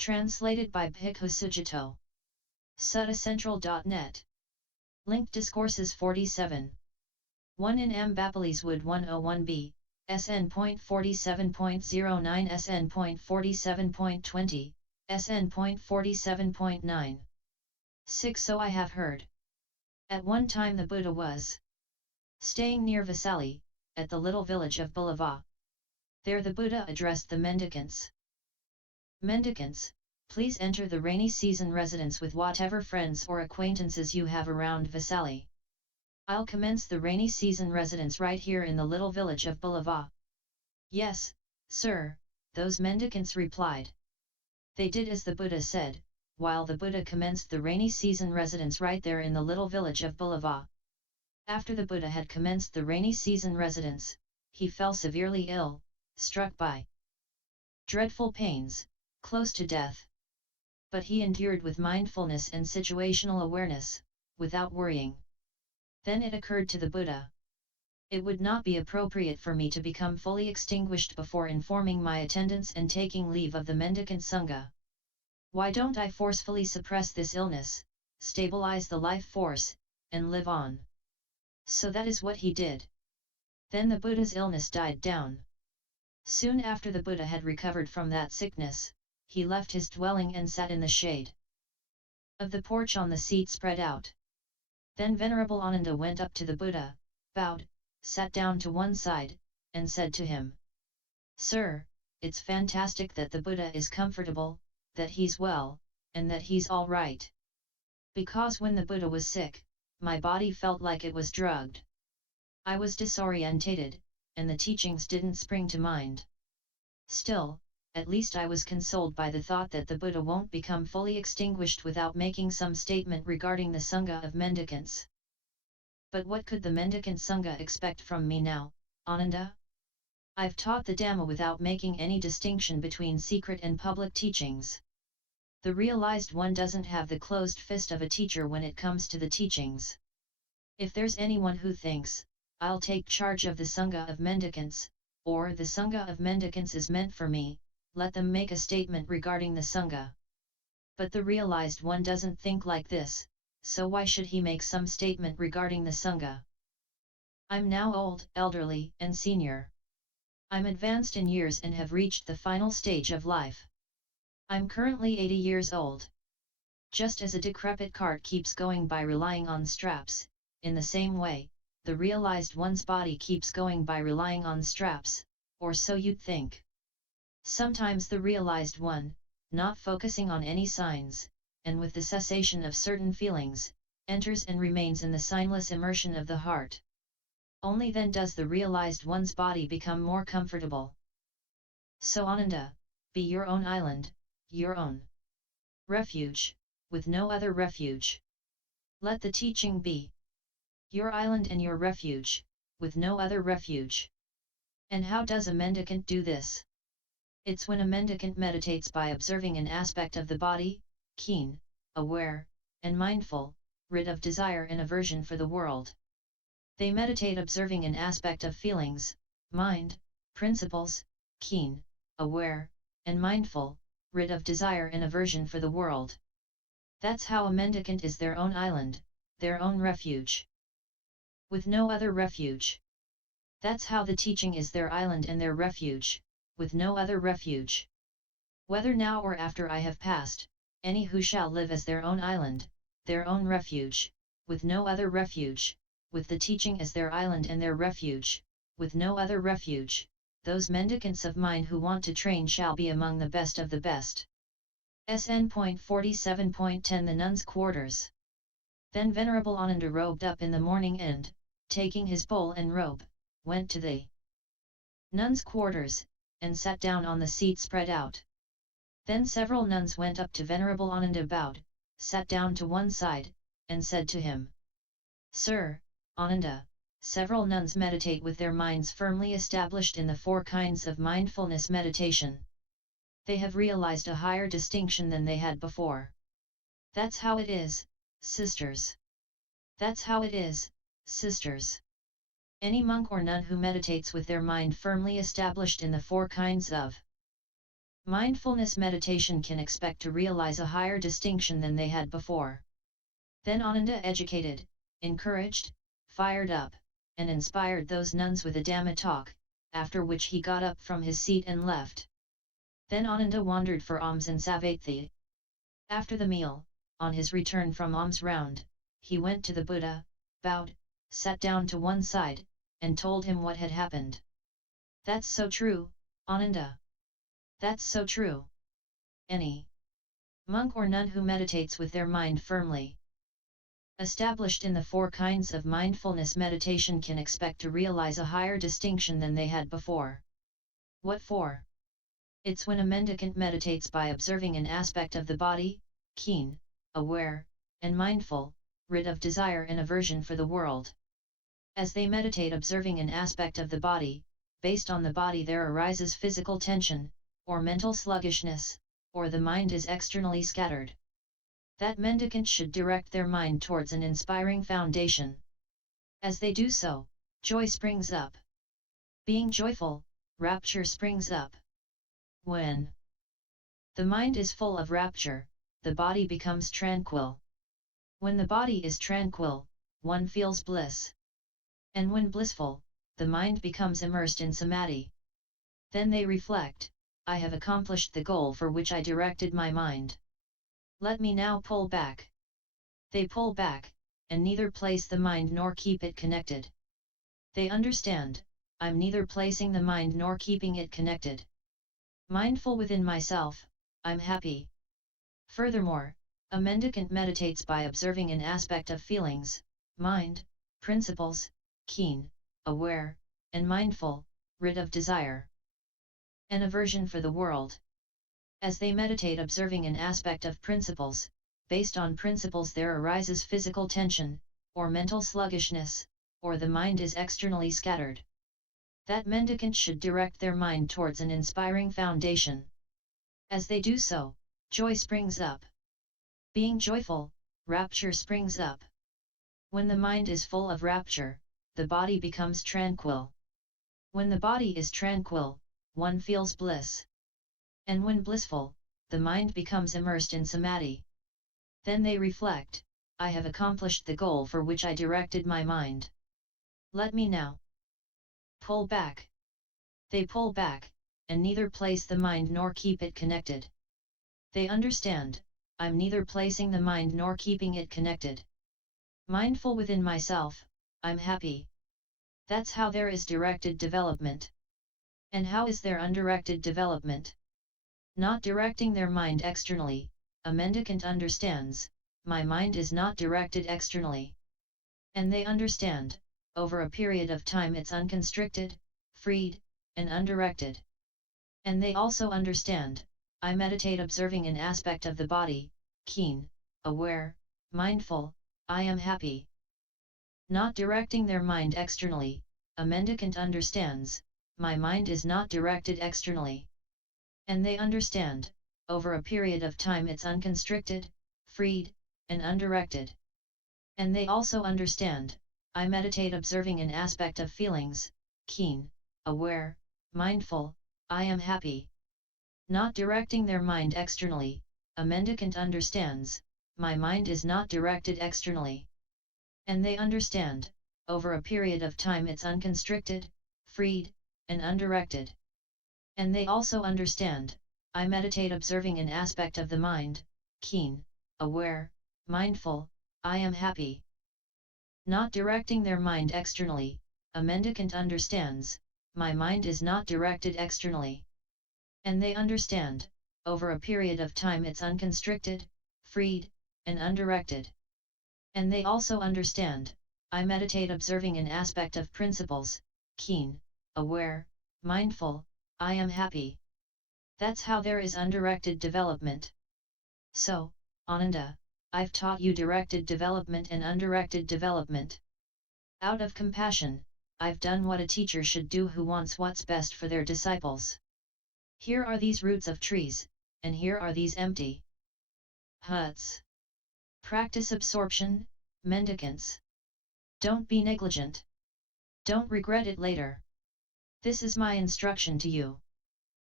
Translated by Bhikkhu Sujato. Suttacentral.net. Link Discourses 47. 1 in Ambapali's Wood 101b, SN.47.09 SN.47.20, SN.47.9. 6. So I have heard. At one time the Buddha was staying near Vesali, at the little village of Bulava. There the Buddha addressed the mendicants. Mendicants, please enter the rainy season residence with whatever friends or acquaintances you have around Vesali. I'll commence the rainy season residence right here in the little village of Bulava. Yes, sir, those mendicants replied. They did as the Buddha said, while the Buddha commenced the rainy season residence right there in the little village of Bulava. After the Buddha had commenced the rainy season residence, he fell severely ill, struck by dreadful pains, close to death. But he endured with mindfulness and situational awareness, without worrying. Then it occurred to the Buddha. It would not be appropriate for me to become fully extinguished before informing my attendants and taking leave of the mendicant Sangha. Why don't I forcefully suppress this illness, stabilize the life force, and live on? So that is what he did. Then the Buddha's illness died down. Soon after the Buddha had recovered from that sickness, he left his dwelling and sat in the shade of the porch on the seat spread out. Then Venerable Ananda went up to the Buddha, bowed, sat down to one side, and said to him, "Sir, it's fantastic that the Buddha is comfortable, that he's well, and that he's all right. Because when the Buddha was sick, my body felt like it was drugged. I was disorientated, and the teachings didn't spring to mind. Still, at least I was consoled by the thought that the Buddha won't become fully extinguished without making some statement regarding the Sangha of mendicants. But what could the mendicant Sangha expect from me now, Ananda? I've taught the Dhamma without making any distinction between secret and public teachings. The realized one doesn't have the closed fist of a teacher when it comes to the teachings. If there's anyone who thinks, I'll take charge of the Sangha of mendicants, or the Sangha of mendicants is meant for me, let them make a statement regarding the Sangha. But the realized one doesn't think like this, so why should he make some statement regarding the Sangha? I'm now old, elderly, and senior. I'm advanced in years and have reached the final stage of life. I'm currently 80 years old. Just as a decrepit cart keeps going by relying on straps, in the same way, the realized one's body keeps going by relying on straps, or so you'd think. Sometimes the realized one, not focusing on any signs, and with the cessation of certain feelings, enters and remains in the signless immersion of the heart. Only then does the realized one's body become more comfortable. So Ananda, be your own island, your own refuge, with no other refuge. Let the teaching be your island and your refuge, with no other refuge. And how does a mendicant do this? It's when a mendicant meditates by observing an aspect of the body, keen, aware, and mindful, rid of desire and aversion for the world. They meditate observing an aspect of feelings, mind, principles, keen, aware, and mindful, rid of desire and aversion for the world. That's how a mendicant is their own island, their own refuge. With no other refuge. That's how the teaching is their island and their refuge, with no other refuge. Whether now or after I have passed, any who shall live as their own island, their own refuge, with no other refuge, with the teaching as their island and their refuge, with no other refuge, those mendicants of mine who want to train shall be among the best of the best. SN.47.10 The Nuns' Quarters. Then Venerable Ananda robed up in the morning and, taking his bowl and robe, went to the nuns' quarters, and sat down on the seat spread out. Then several nuns went up to Venerable Ananda, bowed, sat down to one side, and said to him, "Sir, Ananda, several nuns meditate with their minds firmly established in the 4 kinds of mindfulness meditation. They have realized a higher distinction than they had before. That's how it is, sisters. That's how it is, sisters. Any monk or nun who meditates with their mind firmly established in the 4 kinds of Mindfulness meditation can expect to realize a higher distinction than they had before. Then Ananda educated, encouraged, fired up, and inspired those nuns with a Dhamma talk, after which he got up from his seat and left. Then Ananda wandered for alms in Savatthi. After the meal, on his return from alms round, he went to the Buddha, bowed, sat down to one side, and told him what had happened. That's so true, Ananda. That's so true. Any monk or nun who meditates with their mind firmly established in the 4 kinds of mindfulness meditation can expect to realize a higher distinction than they had before. What for? It's when a mendicant meditates by observing an aspect of the body, keen, aware, and mindful, rid of desire and aversion for the world. As they meditate observing an aspect of the body, based on the body there arises physical tension, or mental sluggishness, or the mind is externally scattered. That mendicant should direct their mind towards an inspiring foundation. As they do so, joy springs up. Being joyful, rapture springs up. When the mind is full of rapture, the body becomes tranquil. When the body is tranquil, one feels bliss. And when blissful, the mind becomes immersed in samadhi. Then they reflect, I have accomplished the goal for which I directed my mind. Let me now pull back. They pull back, and neither place the mind nor keep it connected. They understand, I'm neither placing the mind nor keeping it connected. Mindful within myself, I'm happy. Furthermore, a mendicant meditates by observing an aspect of feelings, mind, principles, keen, aware, and mindful, rid of desire and aversion for the world. As they meditate observing an aspect of principles, based on principles there arises physical tension, or mental sluggishness, or the mind is externally scattered. That mendicant should direct their mind towards an inspiring foundation. As they do so, joy springs up. Being joyful, rapture springs up. When the mind is full of rapture, the body becomes tranquil. When the body is tranquil, one feels bliss. And when blissful, the mind becomes immersed in samadhi. Then they reflect, I have accomplished the goal for which I directed my mind. Let me now pull back. They pull back, and neither place the mind nor keep it connected. They understand, I'm neither placing the mind nor keeping it connected. Mindful within myself, I'm happy. That's how there is directed development. And how is there undirected development? Not directing their mind externally, a mendicant understands, my mind is not directed externally. And they understand, over a period of time it's unconstricted, freed, and undirected. And they also understand, I meditate observing an aspect of the body, keen, aware, mindful, I am happy. Not directing their mind externally, a mendicant understands, my mind is not directed externally. And they understand, over a period of time it's unconstricted, freed, and undirected. And they also understand, I meditate observing an aspect of feelings, keen, aware, mindful, I am happy. Not directing their mind externally, a mendicant understands, my mind is not directed externally. And they understand, over a period of time it's unconstricted, freed, and undirected. And they also understand, I meditate observing an aspect of the mind, keen, aware, mindful, I am happy. Not directing their mind externally, a mendicant understands, my mind is not directed externally. And they understand, over a period of time it's unconstricted, freed, and undirected. And they also understand, I meditate observing an aspect of principles, keen, aware, mindful, I am happy. That's how there is undirected development. So, Ananda, I've taught you directed development and undirected development. Out of compassion, I've done what a teacher should do who wants what's best for their disciples. Here are these roots of trees, and here are these empty huts. Practice absorption, mendicants. Don't be negligent. Don't regret it later. This is my instruction to you.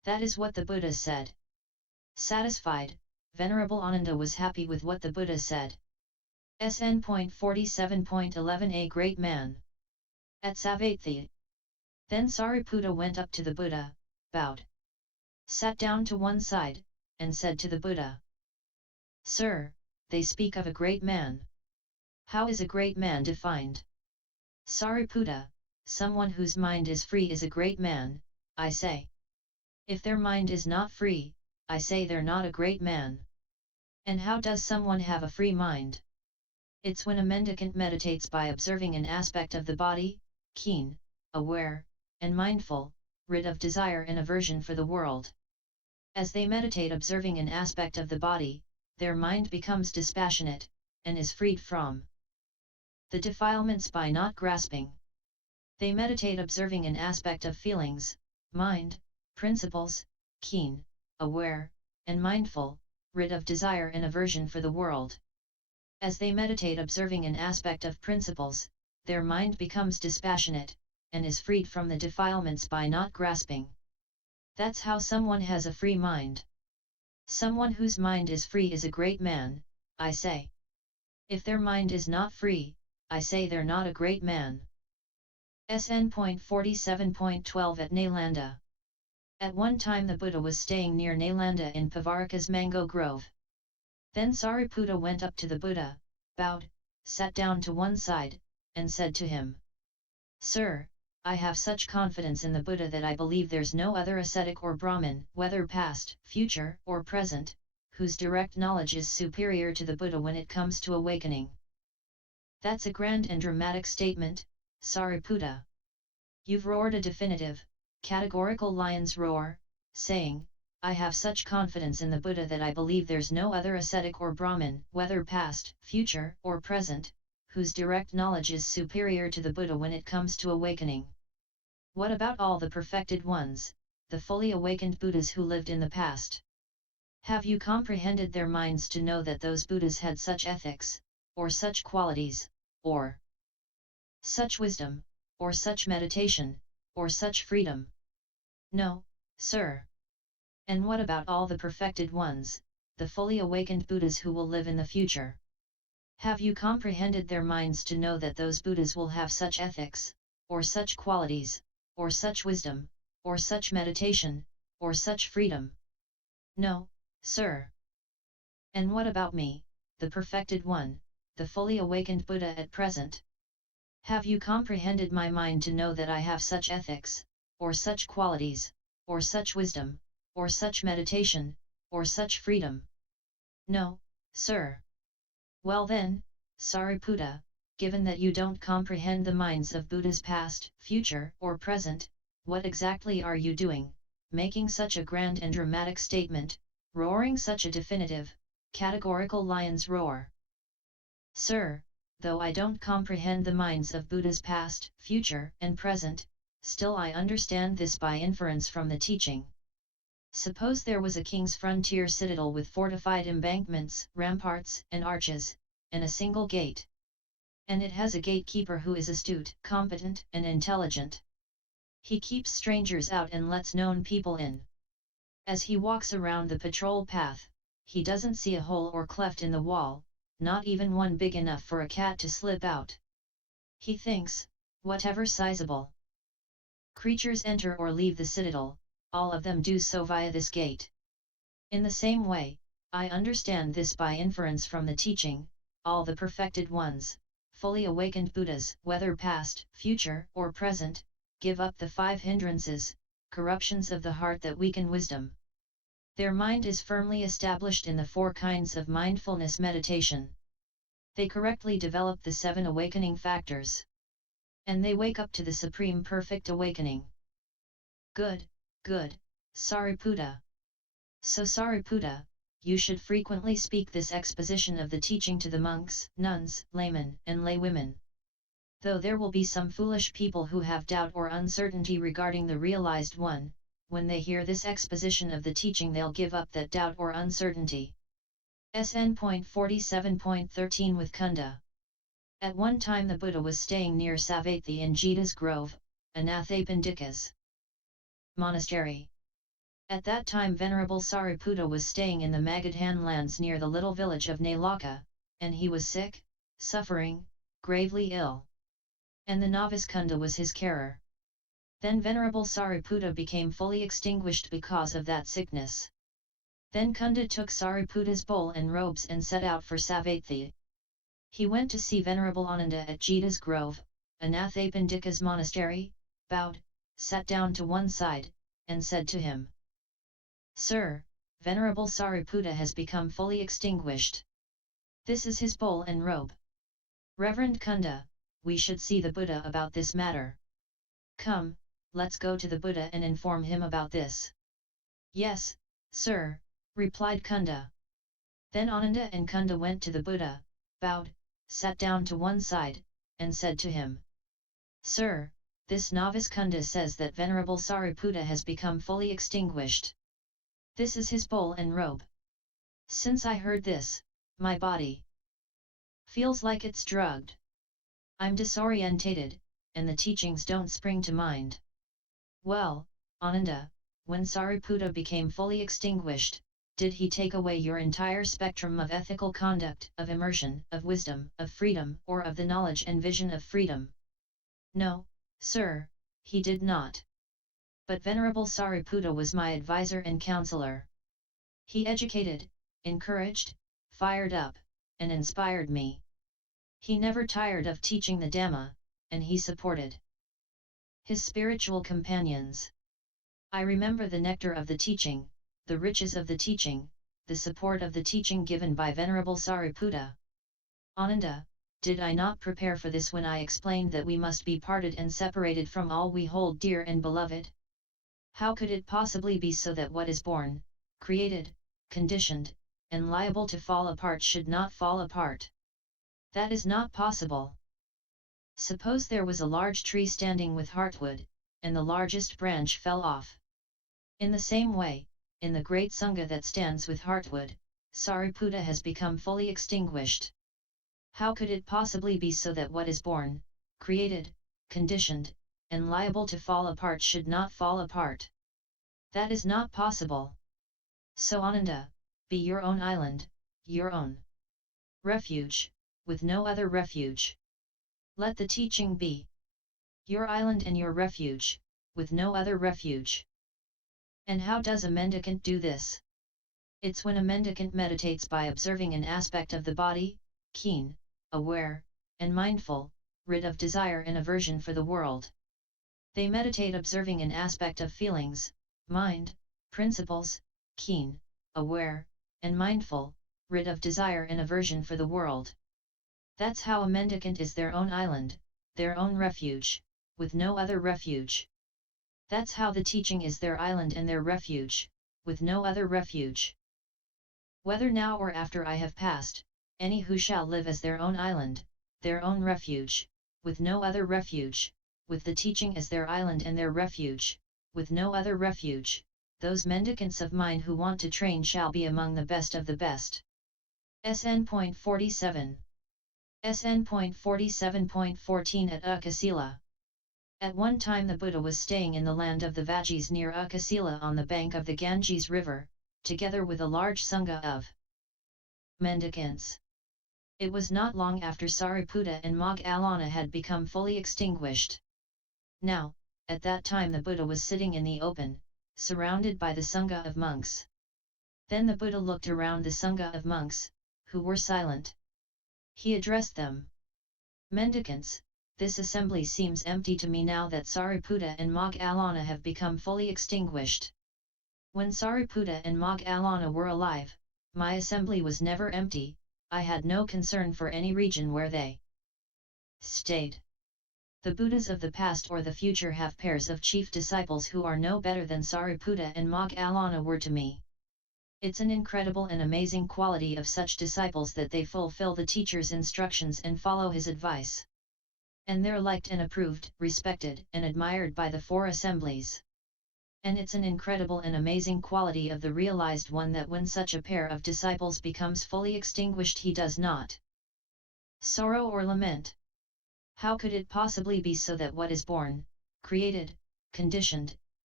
That is what the Buddha said. Satisfied, Venerable Ananda was happy with what the Buddha said. SN.47.11 A great man. At Savatthi. Then Sariputta went up to the Buddha, bowed, sat down to one side, and said to the Buddha, Sir, they speak of a great man. How is a great man defined? Sariputta, someone whose mind is free is a great man, I say. If their mind is not free, I say they're not a great man. And how does someone have a free mind? It's when a mendicant meditates by observing an aspect of the body, keen, aware, and mindful, rid of desire and aversion for the world. As they meditate observing an aspect of the body, their mind becomes dispassionate, and is freed from the defilements by not grasping. They meditate observing an aspect of feelings, mind, principles, keen, aware, and mindful, rid of desire and aversion for the world. As they meditate observing an aspect of principles, their mind becomes dispassionate, and is freed from the defilements by not grasping. That's how someone has a free mind. Someone whose mind is free is a great man, I say. If their mind is not free, I say they're not a great man. SN.47.12 At Nalanda. At one time the Buddha was staying near Nalanda in Pavaraka's mango grove. Then Sariputta went up to the Buddha, bowed, sat down to one side, and said to him, Sir, I have such confidence in the Buddha that I believe there's no other ascetic or brahmin, whether past, future, or present, whose direct knowledge is superior to the Buddha when it comes to awakening. That's a grand and dramatic statement, Sariputta. You've roared a definitive, categorical lion's roar, saying, I have such confidence in the Buddha that I believe there's no other ascetic or brahmin, whether past, future, or present, whose direct knowledge is superior to the Buddha when it comes to awakening. What about all the perfected ones, the fully awakened Buddhas who lived in the past? Have you comprehended their minds to know that those Buddhas had such ethics, or such qualities, or such wisdom, or such meditation, or such freedom? No, sir. And what about all the perfected ones, the fully awakened Buddhas who will live in the future? Have you comprehended their minds to know that those Buddhas will have such ethics, or such qualities, or such wisdom, or such meditation, or such freedom? No, sir. And what about me, the perfected one, the fully awakened Buddha at present? Have you comprehended my mind to know that I have such ethics, or such qualities, or such wisdom, or such meditation, or such freedom? No, sir. Well then, Sariputta, given that you don't comprehend the minds of Buddhas past, future, or present, what exactly are you doing, making such a grand and dramatic statement, roaring such a definitive, categorical lion's roar? Sir, though I don't comprehend the minds of Buddhas past, future, and present, still I understand this by inference from the teaching. Suppose there was a king's frontier citadel with fortified embankments, ramparts, and arches, and a single gate. And it has a gatekeeper who is astute, competent, and intelligent. He keeps strangers out and lets known people in. As he walks around the patrol path, he doesn't see a hole or cleft in the wall, not even one big enough for a cat to slip out. He thinks, whatever sizable creatures enter or leave the citadel, all of them do so via this gate. In the same way, I understand this by inference from the teaching, all the perfected ones, fully awakened Buddhas, whether past, future, or present, give up the 5 hindrances, corruptions of the heart that weaken wisdom. Their mind is firmly established in the 4 kinds of mindfulness meditation. They correctly develop the 7 awakening factors. And they wake up to the supreme perfect awakening. Good, good, Sariputta. So Sariputta, you should frequently speak this exposition of the teaching to the monks, nuns, laymen, and laywomen. Though there will be some foolish people who have doubt or uncertainty regarding the realized one, when they hear this exposition of the teaching they'll give up that doubt or uncertainty. SN.47.13 With Kunda. At one time the Buddha was staying near Savatthi in Jita's grove, Anathapindika's monastery. At that time Venerable Sariputta was staying in the Magadhan lands near the little village of Nalanda, and he was sick, suffering, gravely ill. And the novice Kunda was his carer. Then Venerable Sariputta became fully extinguished because of that sickness. Then Kunda took Sariputta's bowl and robes and set out for Savatthi. He went to see Venerable Ananda at Jita's grove, Anathapindika's monastery, bowed, sat down to one side, and said to him, "Sir, Venerable Sariputta has become fully extinguished. This is his bowl and robe. Reverend Kunda, we should see the Buddha about this matter. Come, let's go to the Buddha and inform him about this." "Yes, sir," replied Kunda. Then Ananda and Kunda went to the Buddha, bowed, sat down to one side, and said to him, "Sir, this novice Kunda says that Venerable Sariputta has become fully extinguished. This is his bowl and robe. Since I heard this, my body feels like it's drugged. I'm disorientated, and the teachings don't spring to mind." "Well, Ananda, when Sariputta became fully extinguished, did he take away your entire spectrum of ethical conduct, of immersion, of wisdom, of freedom, or of the knowledge and vision of freedom?" "No, sir, he did not. But Venerable Sariputta was my advisor and counselor. He educated, encouraged, fired up, and inspired me. He never tired of teaching the Dhamma, and he supported his spiritual companions. I remember the nectar of the teaching, the riches of the teaching, the support of the teaching given by Venerable Sariputta. Ananda, did I not prepare for this when I explained that we must be parted and separated from all we hold dear and beloved? How could it possibly be so that what is born, created, conditioned, and liable to fall apart should not fall apart? That is not possible. Suppose there was a large tree standing with heartwood, and the largest branch fell off. In the same way, in the great Sangha that stands with heartwood, Sariputta has become fully extinguished. How could it possibly be so that what is born, created, conditioned, and liable to fall apart should not fall apart? That is not possible. So Ananda, be your own island, your own refuge, with no other refuge. Let the teaching be your island and your refuge, with no other refuge." And how does a mendicant do this? It's when a mendicant meditates by observing an aspect of the body, keen, aware, and mindful, rid of desire and aversion for the world. They meditate observing an aspect of feelings, mind, principles, keen, aware, and mindful, rid of desire and aversion for the world. That's how a mendicant is their own island, their own refuge, with no other refuge. That's how the teaching is their island and their refuge, with no other refuge. Whether now or after I have passed, any who shall live as their own island, their own refuge, with no other refuge, with the teaching as their island and their refuge, with no other refuge, those mendicants of mine who want to train shall be among the best of the best. SN.47. SN.47.14 at Ukasila. At one time the Buddha was staying in the land of the Vajis near Ukasila on the bank of the Ganges river, together with a large Sangha of mendicants. It was not long after Sariputta and Moggallana had become fully extinguished. Now, at that time the Buddha was sitting in the open, surrounded by the Sangha of monks. Then the Buddha looked around the Sangha of monks, who were silent. He addressed them. "Mendicants, this assembly seems empty to me now that Sariputta and Moggallana have become fully extinguished. When Sariputta and Moggallana were alive, my assembly was never empty. I had no concern for any region where they stayed. The Buddhas of the past or the future have pairs of chief disciples who are no better than Sariputta and Moggallana were to me. It's an incredible and amazing quality of such disciples that they fulfill the teacher's instructions and follow his advice. And they're liked and approved, respected and admired by the four assemblies. And it's an incredible and amazing quality of the realized one that when such a pair of disciples becomes fully extinguished he does not sorrow or lament. How could it possibly be so that what is born, created, conditioned,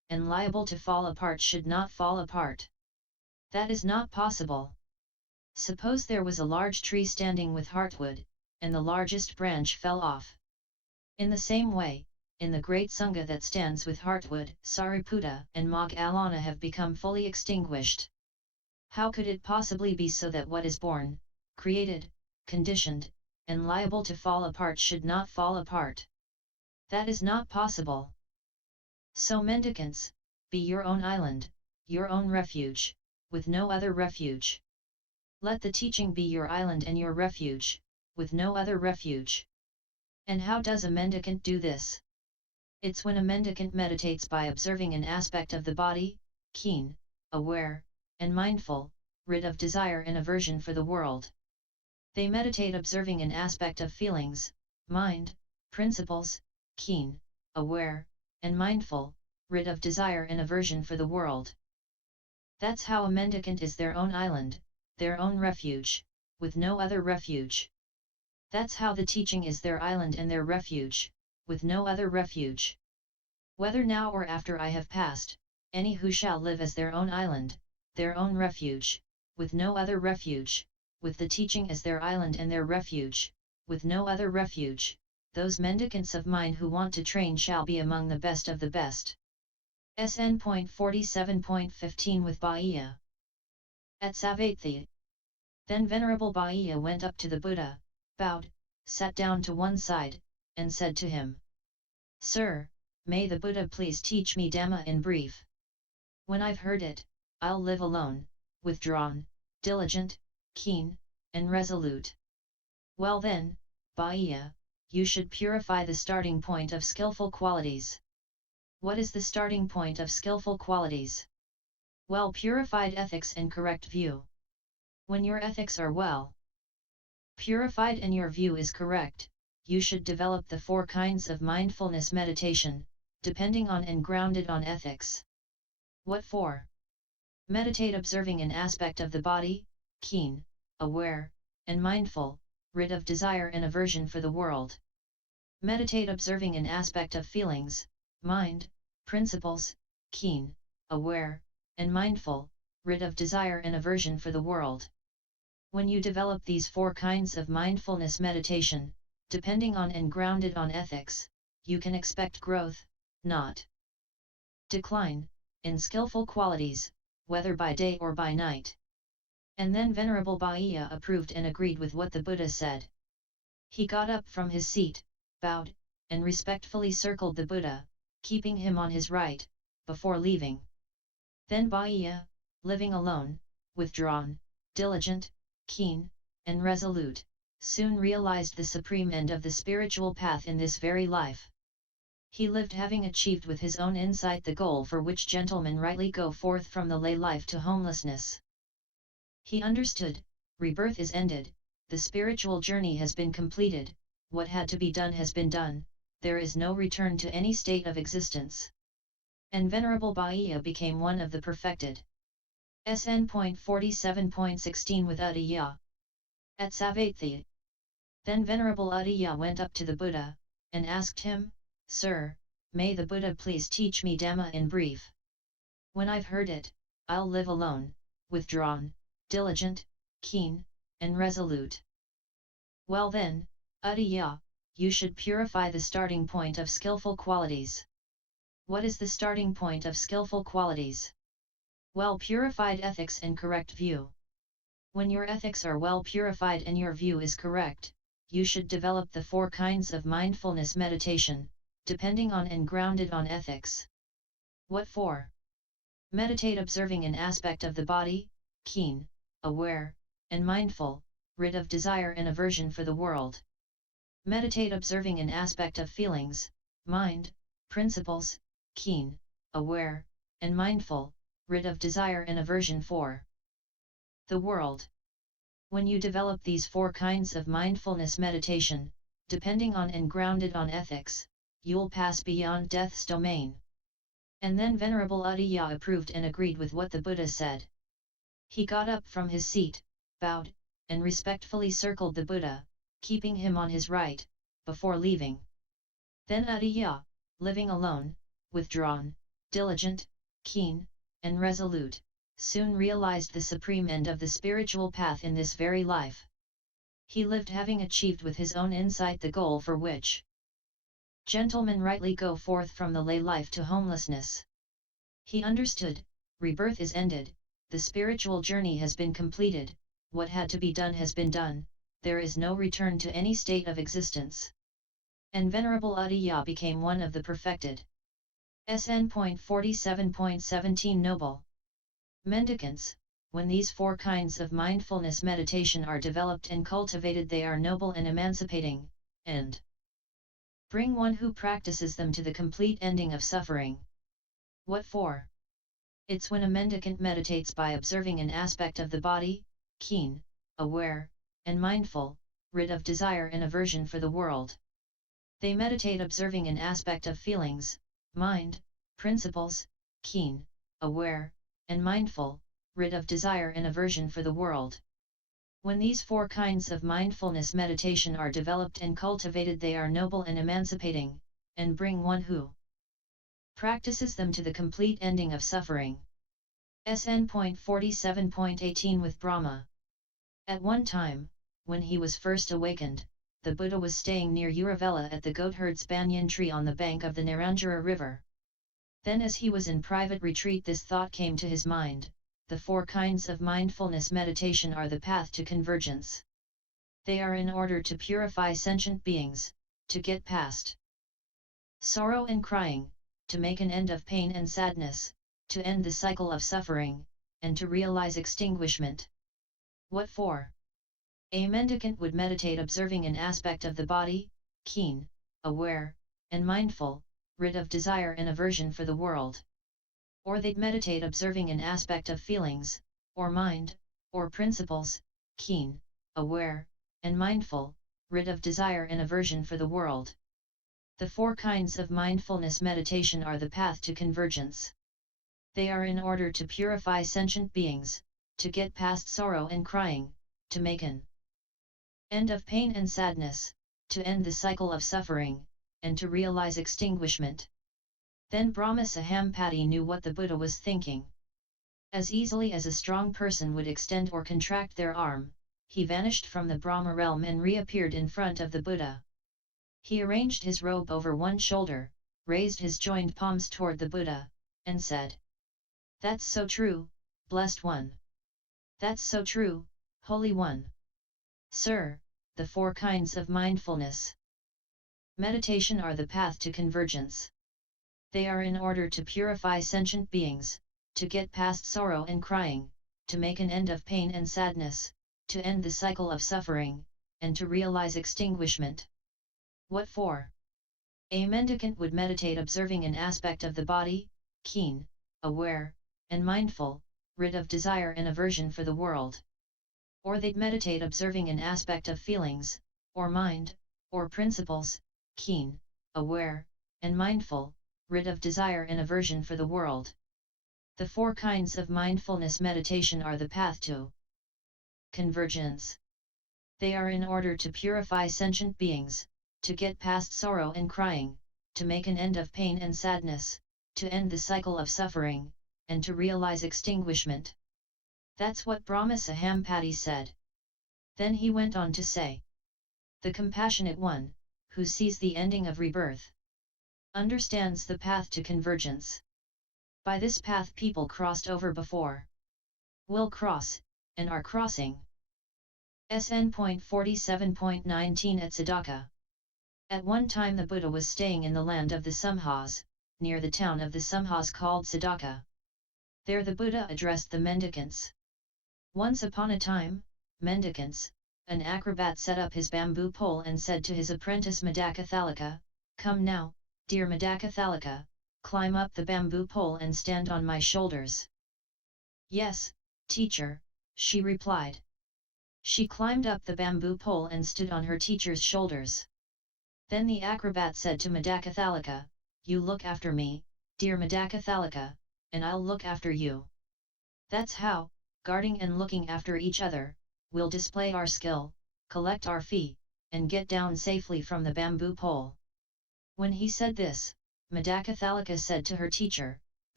and liable to fall apart should not fall apart. That is not possible. Suppose there was a large tree standing with heartwood, and the largest branch fell off. In the same way, in the great Sangha that stands with heartwood, Sariputta and Moggallana have become fully extinguished. How could it possibly be so that what is born, created, conditioned, and liable to fall apart should not fall apart? That is not possible. So mendicants, be your own island, your own refuge, with no other refuge. Let the teaching be your island and your refuge, with no other refuge. And how does a mendicant do this? It's when a mendicant meditates by observing an aspect of the body, keen, aware, and mindful, rid of desire and aversion for the world. They meditate observing an aspect of feelings, mind, principles, keen, aware, and mindful, rid of desire and aversion for the world. That's how a mendicant is their own island, their own refuge, with no other refuge. That's how the teaching is their island and their refuge, with no other refuge. Whether now or after I have passed, any who shall live as their own island, their own refuge, with no other refuge, with the teaching as their island and their refuge, with no other refuge, those mendicants of mind who want to train shall be among the best of the best. SN.47.15 with Bhaya. At Savatthi. Then Venerable Bhaya went up to the Buddha, bowed, sat down to one side, and said to him, Sir, may the Buddha please teach me Dhamma in brief. When I've heard it, I'll live alone, withdrawn, diligent, keen, and resolute. Well then, Bhaya, you should purify the starting point of skillful qualities. What is the starting point of skillful qualities? Well purified ethics and correct view. When your ethics are well purified and your view is correct, you should develop the 4 kinds of mindfulness meditation, depending on and grounded on ethics. What for? Meditate observing an aspect of the body, keen, aware, and mindful, rid of desire and aversion for the world. Meditate observing an aspect of feelings, mind, principles, keen, aware, and mindful, rid of desire and aversion for the world. When you develop these 4 kinds of mindfulness meditation, depending on and grounded on ethics, you can expect growth, not decline, in skillful qualities, whether by day or by night. And then Venerable Bhaya approved and agreed with what the Buddha said. He got up from his seat, bowed, and respectfully circled the Buddha, keeping him on his right, before leaving. Then Bhaya, living alone, withdrawn, diligent, keen, and resolute, soon realized the supreme end of the spiritual path in this very life. He lived having achieved with his own insight the goal for which gentlemen rightly go forth from the lay life to homelessness. He understood, rebirth is ended, the spiritual journey has been completed, what had to be done has been done, there is no return to any state of existence. And Venerable Bhaya became one of the perfected. SN.47.16 with Uddiyya. At Savatthi. Then Venerable Uddiyya went up to the Buddha, and asked him, Sir, may the Buddha please teach me Dhamma in brief. When I've heard it, I'll live alone, withdrawn, diligent, keen, and resolute. Well then, Uddiyya, you should purify the starting point of skillful qualities. What is the starting point of skillful qualities? Well purified ethics and correct view. When your ethics are well purified and your view is correct, you should develop the 4 kinds of mindfulness meditation, depending on and grounded on ethics. What for? Meditate observing an aspect of the body, keen, aware, and mindful, rid of desire and aversion for the world. Meditate observing an aspect of feelings, mind, principles, keen, aware, and mindful, rid of desire and aversion for the world. When you develop these 4 kinds of mindfulness meditation, depending on and grounded on ethics, you'll pass beyond death's domain. And then Venerable Uddiyya approved and agreed with what the Buddha said. He got up from his seat, bowed, and respectfully circled the Buddha, keeping him on his right, before leaving. Then Uddiyya, living alone, withdrawn, diligent, keen, and resolute, soon realized the supreme end of the spiritual path in this very life. He lived having achieved with his own insight the goal for which gentlemen rightly go forth from the lay life to homelessness. He understood, rebirth is ended, the spiritual journey has been completed, what had to be done has been done, there is no return to any state of existence. And Venerable Udaya became one of the perfected. SN.47.17 Noble mendicants. When these four kinds of mindfulness meditation are developed and cultivated, they are noble and emancipating, and bring one who practices them to the complete ending of suffering. What for? It's when a mendicant meditates by observing an aspect of the body, keen, aware, and mindful, rid of desire and aversion for the world. They meditate observing an aspect of feelings, mind, principles, keen, aware, and mindful, rid of desire and aversion for the world. When these four kinds of mindfulness meditation are developed and cultivated, they are noble and emancipating, and bring one who practices them to the complete ending of suffering. SN.47.18 With Brahma. At one time, when he was first awakened, the Buddha was staying near Uruvela at the goatherd's banyan tree on the bank of the Narangara river. Then as he was in private retreat, this thought came to his mind: the four kinds of mindfulness meditation are the path to convergence. They are in order to purify sentient beings, to get past sorrow and crying, to make an end of pain and sadness, to end the cycle of suffering, and to realize extinguishment. What for? A mendicant would meditate observing an aspect of the body, keen, aware, and mindful, rid of desire and aversion for the world. Or they'd meditate observing an aspect of feelings, or mind, or principles, keen, aware, and mindful, rid of desire and aversion for the world. The four kinds of mindfulness meditation are the path to convergence. They are in order to purify sentient beings, to get past sorrow and crying, to make an end of pain and sadness, to end the cycle of suffering, and to realize extinguishment. Then Brahma Sahampati knew what the Buddha was thinking. As easily as a strong person would extend or contract their arm, he vanished from the Brahma realm and reappeared in front of the Buddha. He arranged his robe over one shoulder, raised his joined palms toward the Buddha, and said, "That's so true, blessed one. That's so true, holy one. Sir, the four kinds of mindfulness meditation are the path to convergence. They are in order to purify sentient beings, to get past sorrow and crying, to make an end of pain and sadness, to end the cycle of suffering, and to realize extinguishment. What for? A mendicant would meditate observing an aspect of the body, keen, aware, and mindful, rid of desire and aversion for the world. Or they'd meditate observing an aspect of feelings, or mind, or principles, keen, aware, and mindful, rid of desire and aversion for the world. The four kinds of mindfulness meditation are the path to convergence. They are in order to purify sentient beings, to get past sorrow and crying, to make an end of pain and sadness, to end the cycle of suffering, and to realize extinguishment. That's what Brahma Sahampati said. Then he went on to say, the compassionate one, who sees the ending of rebirth, understands the path to convergence. By this path people crossed over before, will cross, and are crossing. SN.47.19 at Siddhaka. At one time the Buddha was staying in the land of the Samhas, near the town of the Samhas called Siddhaka. There the Buddha addressed the mendicants. Once upon a time, mendicants, an acrobat set up his bamboo pole and said to his apprentice Madakathalika, "Come now, dear Madakathalika, climb up the bamboo pole and stand on my shoulders." "Yes, teacher," she replied. She climbed up the bamboo pole and stood on her teacher's shoulders. Then the acrobat said to Madakathalika, "You look after me, dear Madakathalika, and I'll look after you. That's how, guarding and looking after each other, we'll display our skill, collect our fee, and get down safely from the bamboo pole." When he said this, Madakathalika said to her teacher,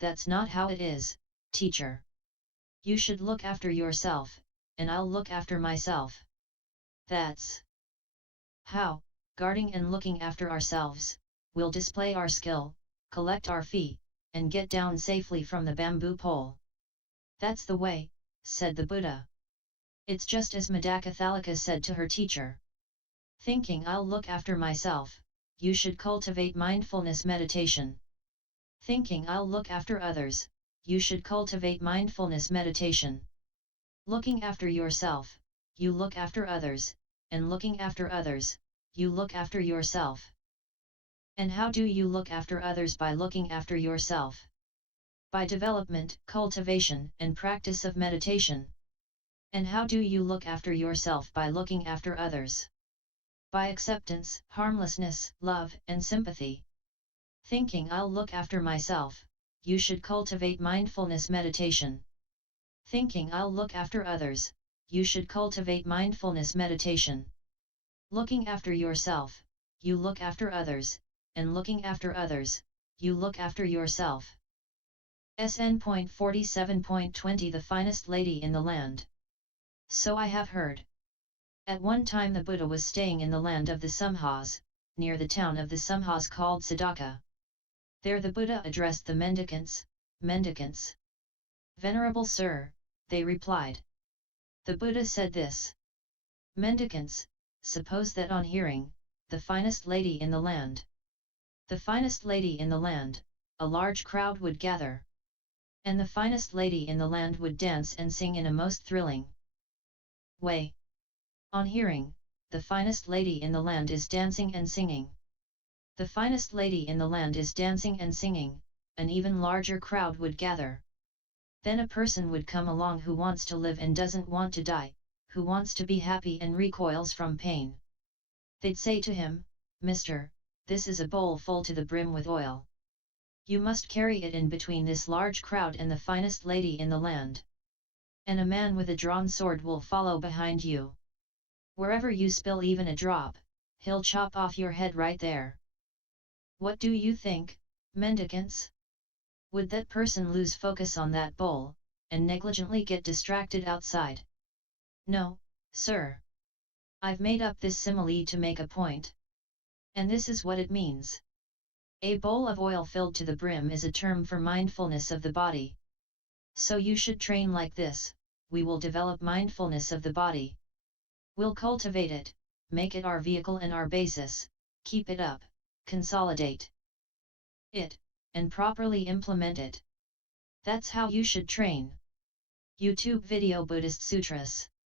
That's not how it is, teacher. You should look after yourself, and I'll look after myself. That's how, guarding and looking after ourselves, we'll display our skill, collect our fee, and get down safely from the bamboo pole. That's the way, said the Buddha. It's just as Madakathalika said to her teacher. Thinking I'll look after myself, you should cultivate mindfulness meditation. Thinking I'll look after others, you should cultivate mindfulness meditation. Looking after yourself, you look after others, and looking after others, you look after yourself. And how do you look after others? By looking after yourself. By development, cultivation, and practice of meditation. And how do you look after yourself? By looking after others. By acceptance, harmlessness, love, and sympathy. Thinking I'll look after myself, you should cultivate mindfulness meditation. Thinking I'll look after others, you should cultivate mindfulness meditation. Looking after yourself, you look after others, and looking after others, you look after yourself. SN.47.20 The finest lady in the land. So I have heard. At one time the Buddha was staying in the land of the Samhas, near the town of the Samhas called Sadaka. There the Buddha addressed the mendicants, Mendicants. Venerable Sir, they replied. The Buddha said this. Mendicants, suppose that on hearing, the finest lady in the land. The finest lady in the land, a large crowd would gather. And the finest lady in the land would dance and sing in a most thrilling way. On hearing, the finest lady in the land is dancing and singing. The finest lady in the land is dancing and singing, an even larger crowd would gather. Then a person would come along who wants to live and doesn't want to die, who wants to be happy and recoils from pain. They'd say to him, Mister, this is a bowl full to the brim with oil. You must carry it in between this large crowd and the finest lady in the land. And a man with a drawn sword will follow behind you. Wherever you spill even a drop, he'll chop off your head right there. What do you think, mendicants? Would that person lose focus on that bowl, and negligently get distracted outside? No, sir. I've made up this simile to make a point. And this is what it means. A bowl of oil filled to the brim is a term for mindfulness of the body. So you should train like this, we will develop mindfulness of the body. We'll cultivate it, make it our vehicle and our basis, keep it up, consolidate it, and properly implement it. That's how you should train. YouTube video Buddhist Sutras.